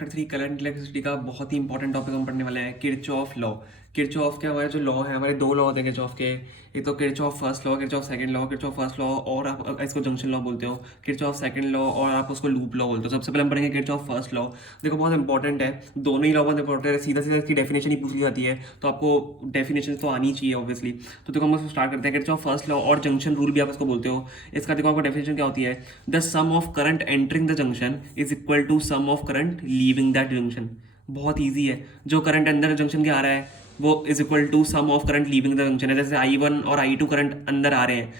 Chapter 3 current electricity का बहुत ही important topic हम पढ़ने वाले हैं, किरचॉफ लॉ। किरचॉफ के हमारे जो लॉ है, हमारे दो लॉ होते हैं किरचॉफ के। एक तो Kirchhoff first law, Kirchhoff second law, Kirchhoff first law और आप इसको जंक्शन लॉ बोलते हो, किरचॉफ सेकंड लॉ और आप उसको लूप लॉ बोलते हो। सबसे पहले हम पढ़ेंगे किरचॉफ फर्स्ट लॉ। देखो बहुत इंपॉर्टेंट है, दोनों ही लॉ बहुत इंपॉर्टेंट है। सीधा सीधा इसकी डेफिनेशन ही पूछ ली जाती है, तो आपको डेफिनेशन तो आनी चाहिए ऑब्वियसली। तो देखो हम इसको स्टार्ट करते हैं। किरचॉफ फर्स्ट लॉ और जंक्शन रूल भी आप इसको बोलते हो। इसका देखो आपको डेफिनेशन क्या होती है। The sum of current entering the junction is equal to sum of current leaving that junction. बहुत ईजी है, जो करंट अंदर जंक्शन के आ रहा है वो is equal to sum of current leaving the junction है। जैसे I1 और I2 करंट अंदर आ रहे हैं,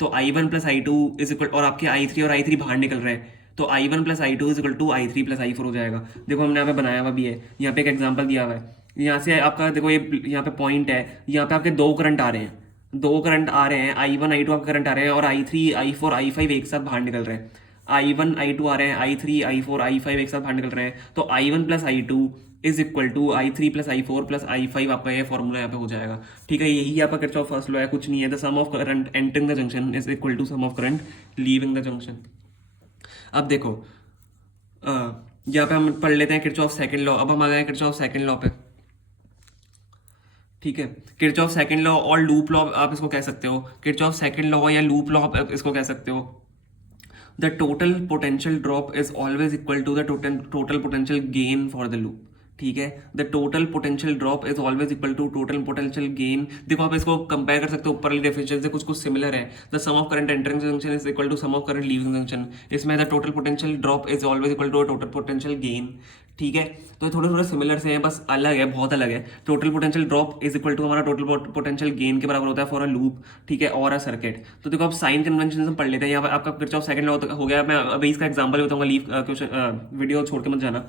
तो I1 plus I2 is equal, और आपके I3 और I3 बाहर निकल रहे हैं, तो I1 plus I2 is equal to I3 plus I4 हो जाएगा। देखो हमने यहाँ पे बनाया हुआ भी है, यहाँ पे एक एग्जाम्पल दिया हुआ है। यहाँ से आपका देखो ये यहाँ पे पॉइंट है, यहाँ पे आपके दो करंट आ रहे हैं, दो करंट आ रहे हैं, I1 I2 आपके करंट आ रहे हैं, और I3 I4 I5 एक साथ बाहर निकल रहे हैं। I1 I2 आ रहे हैं, I3 I4 I5 एक साथ बाहर निकल रहे हैं, तो I1 plus I2 is equal to I3 plus I4 plus I5 आपका ये फॉर्मूला यहाँ पे हो जाएगा। ठीक है, यही आपका किरचॉफ फर्स्ट लॉ है, कुछ नहीं है। The sum of current entering the junction is equal to sum of current leaving the junction. अब देखो यहाँ पे हम पढ़ लेते हैं किरचॉफ सेकंड लॉ। अब हम आ गए किरचॉफ सेकंड लॉ पे। ठीक है, किरचॉफ सेकंड लॉ और लूप लॉ आप इसको कह सकते हो। किरचॉफ सेकंड लॉ या लूप लॉ आप इसको कह सकते हो। The total potential drop is always equal to the total potential gain for the loop। ठीक है, the total potential drop is always equal to total potential gain. देखो आप इसको कंपेयर कर सकते हो ऊपर वाली डेफिनेशन से, कुछ कुछ सिमिलर है। The sum of current entering junction is equal to sum of current leaving junction. इसमें the total potential drop is always equal to total potential gain. ठीक है, तो थोड़े थोड़े सिमिलर से हैं, बस अलग है, बहुत अलग है। Total potential drop is equal to हमारा टोटल पोटेंशियल गेन के बराबर होता है फॉर अ लूप। ठीक है, और अ सर्किट। तो देखो आप साइन कन्वेंशन हम पढ़ लेते हैं। यहाँ पर आपका किरचॉफ सेकंड लॉ हो गया। मैं अभी इसका एग्जांपल बताऊंगा, लीव क्वेश्चन वीडियो छोड़ के मत जाना।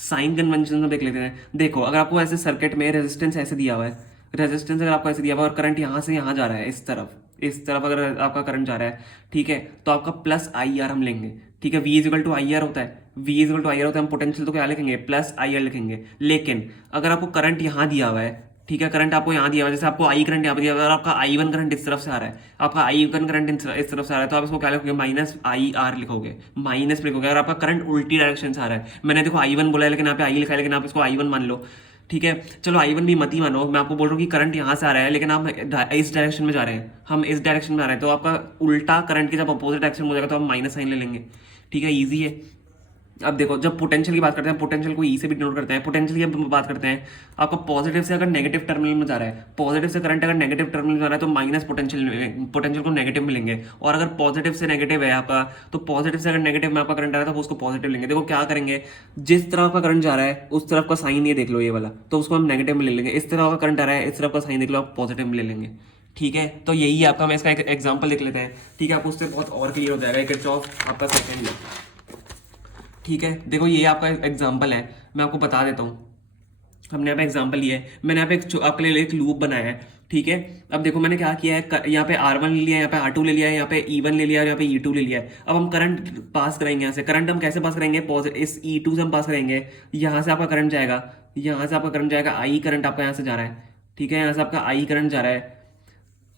साइन कन्वेंशन में देख लेते हैं। देखो अगर आपको ऐसे सर्किट में रेजिस्टेंस ऐसे दिया हुआ है, रेजिस्टेंस अगर आपको ऐसे दिया हुआ है और करंट यहाँ से यहाँ जा रहा है, इस तरफ अगर आपका करंट जा रहा है, ठीक है, तो आपका प्लस IR हम लेंगे। ठीक है, V इजिकल टू IR होता है, V इजिकल टू IR होता है। हम पोटेंशियल तो क्या लिखेंगे, प्लस IR लिखेंगे। लेकिन अगर आपको करंट यहाँ दिया हुआ है, ठीक है, करंट आपको यहाँ दिया हुआ है, जैसे आपको I करंट यहाँ पर दिया हुआ है, और आपका I1 करंट इस तरफ से आ रहा है, आपका I1 करंट इस तरफ से आ रहा है, तो आप इसको क्या लिखोगे, माइनस IR लिखोगे, माइनस लिखोगे। अगर आपका करंट उल्टी डायरेक्शन से आ रहा है, मैंने देखो I1 बोला है लेकिन यहाँ पे I लिखा है, लेकिन आप इसको I1 मान लो। ठीक है, चलो I1 भी मत ही मानो, मैं आपको बोल रहा हूँ कि करंट यहाँ से आ रहा है लेकिन आप इस डायरेक्शन में जा रहे हैं, हम इस डायरेक्शन में आ रहे हैं, तो आपका उल्टा करंट की जब अपोजिट डायरेक्शन हो जाएगा तो हम माइनस साइन ले लेंगे। ठीक है, ईजी है। अब देखो जब पोटेंशियल की बात करते हैं, पोटेंशियल को ई से भी डिनोट करते हैं। पोटेंशियल की हम बात करते हैं, आपका पॉजिटिव से अगर नेगेटिव टर्मिनल में जा रहा है, पॉजिटिव से करंट अगर नेगेटिव टर्मिनल में जा रहा है तो माइनस पोटेंशियल को नेगेटिव में लेंगे। और अगर पॉजिटिव से नेगेटिव है आपका, तो पॉजिटिव से अगर नेगेटिव में आपका करंट आ रहा है तो उसको पॉजिटिव लेंगे। देखो क्या करेंगे, जिस तरफ का करंट जा रहा है उस तरफ का साइन ये देख लो, ये वाला, तो उसको हम नेगेटिव में ले लेंगे। इस तरफ का करंट आ रहा है, इस तरफ का साइन देख लो, आप पॉजिटिव में ले लेंगे। ठीक है, तो यही है आपका। मैं इसका एक एग्जाम्पल देख लेते हैं। ठीक है, आपको उससे बहुत और क्लियर हो जाएगा। किरचॉफ आपका सेकंड लॉ। ठीक है, देखो ये आपका एग्जाम्पल है, मैं आपको बता देता हूँ। हमने यहाँ पे एग्जाम्पल लिया है, मैंने यहाँ पे आपके लिए एक लूप बनाया है। ठीक है, अब देखो मैंने क्या किया है, यहाँ पे R1 ले लिया है, यहाँ पे R2 ले लिया है, यहाँ पे E1 ले लिया है, यहाँ पे E2 ले लिया है। अब हम करंट पास करेंगे यहाँ से। करंट हम कैसे पास करेंगे, इस E2 से हम पास करेंगे, यहाँ से आपका करंट जाएगा, यहाँ से आपका करंट जाएगा, I करंट आपका यहाँ से जा रहा है। ठीक है, यहाँ से आपका I करंट जा रहा है,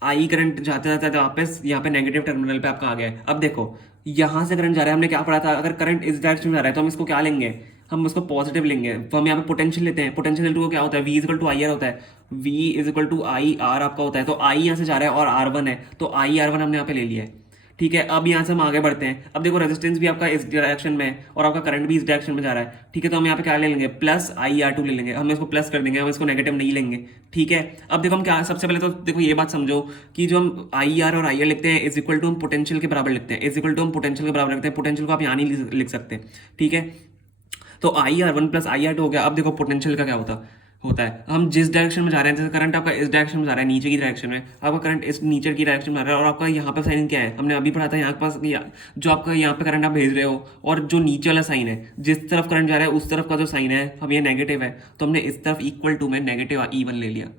आई करंट जाते जाते वापस यहाँ पे नेगेटिव टर्मिनल पे आपका आ गया है। अब देखो यहाँ से करंट जा रहा है, हमने क्या पढ़ा था, अगर करंट इस डायरेक्शन में जा रहा है तो हम इसको क्या लेंगे, हम उसको पॉजिटिव लेंगे। तो हम यहाँ पे पोटेंशियल लेते हैं। पोटेंशियल टू क्या होता है, V इजिकल टू IR होता है, V इजिकल टू IR आपका होता है। तो I यहाँ से जा रहा है और R1 है, तो IR1 हमने यहाँ पे ले लिया है। ठीक है, अब यहाँ से हम आगे बढ़ते हैं। अब देखो रेजिस्टेंस भी आपका इस डायरेक्शन में है और आपका करंट भी इस डायरेक्शन में जा रहा है। ठीक है, तो हम यहाँ पे क्या ले लेंगे, प्लस IR2 ले लेंगे। हम इसको प्लस कर देंगे, हम इसको नेगेटिव नहीं लेंगे। ठीक है, अब देखो हम क्या, सबसे पहले तो देखो ये बात समझो कि जो हम IR और IR लिखते हैं इज इक्वल टू हम पोटेंशियल के बराबर लिखते हैं, इज इक्वल टू हम पोटेंशियल के बराबर लिखते हैं। पोटेंशियल को आप यहाँ नहीं लिख सकते। ठीक है, तो IR1 प्लस IR2 हो गया। अब देखो पोटेंशियल का क्या होता है, हम जिस डायरेक्शन में जा रहे हैं, जैसे करंट आपका इस डायरेक्शन में जा रहा है, नीचे की डायरेक्शन में, आपका करंट इस नीचे की डायरेक्शन में जा रहा है, और आपका यहाँ पे साइन क्या है, हमने अभी पढ़ा था यहाँ पास जो आपका यहाँ पे करंट आप भेज रहे हो, और जो नीचे वाला साइन है, जिस तरफ करंट जा रहा है उस तरफ का जो साइन है, हम ये नेगेटिव है, तो हमने इस तरफ इक्वल टू में नेगेटिव E1 ले लिया।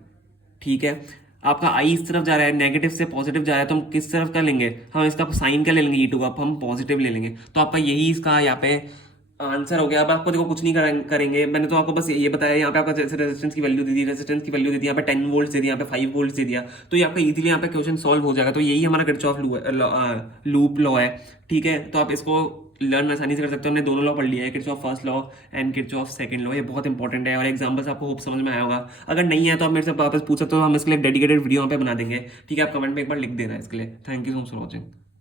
ठीक है, आपका I इस तरफ जा रहा है, नेगेटिव से पॉजिटिव जा रहा है, तो हम किस तरफ का लेंगे, हम इसका साइन क्या ले लेंगे, E2 का, हम पॉजिटिव ले लेंगे। तो आपका यही इसका यहाँ पे आंसर हो गया। अब आपको देखो कुछ नहीं करेंगे, मैंने तो आपको बस ये बताया। यहाँ पे आपका जैसे रेजिस्टेंस की वैल्यू दे दी, रेजिस्टेंस की वैल्यू दे दी, यहाँ पे 10 वोल्ट दे दिया, यहाँ पे 5 वोल्ट दे दिया, तो ये आपका इजीली यहाँ पे क्वेश्चन सॉल्व हो जाएगा। तो यही हमारा किरचॉफ लूप लॉ है। ठीक है, तो आप इसको लर्न आसानी से कर सकते हो। हमने दोनों लॉ पढ़ लिया है, Kirchhoff first law and Kirchhoff second law. ये बहुत इंपॉर्टेंट है और एग्जांपल्स आपको होप समझ में आया होगा। अगर नहीं है तो आप मेरे से वापस पूछ सकते हो, हम इसके लिए डेडिकेटेड वीडियो यहाँ पे बना देंगे। ठीक है, आप कमेंट में एक बार लिख देना इसके लिए। Thank you so much for watching.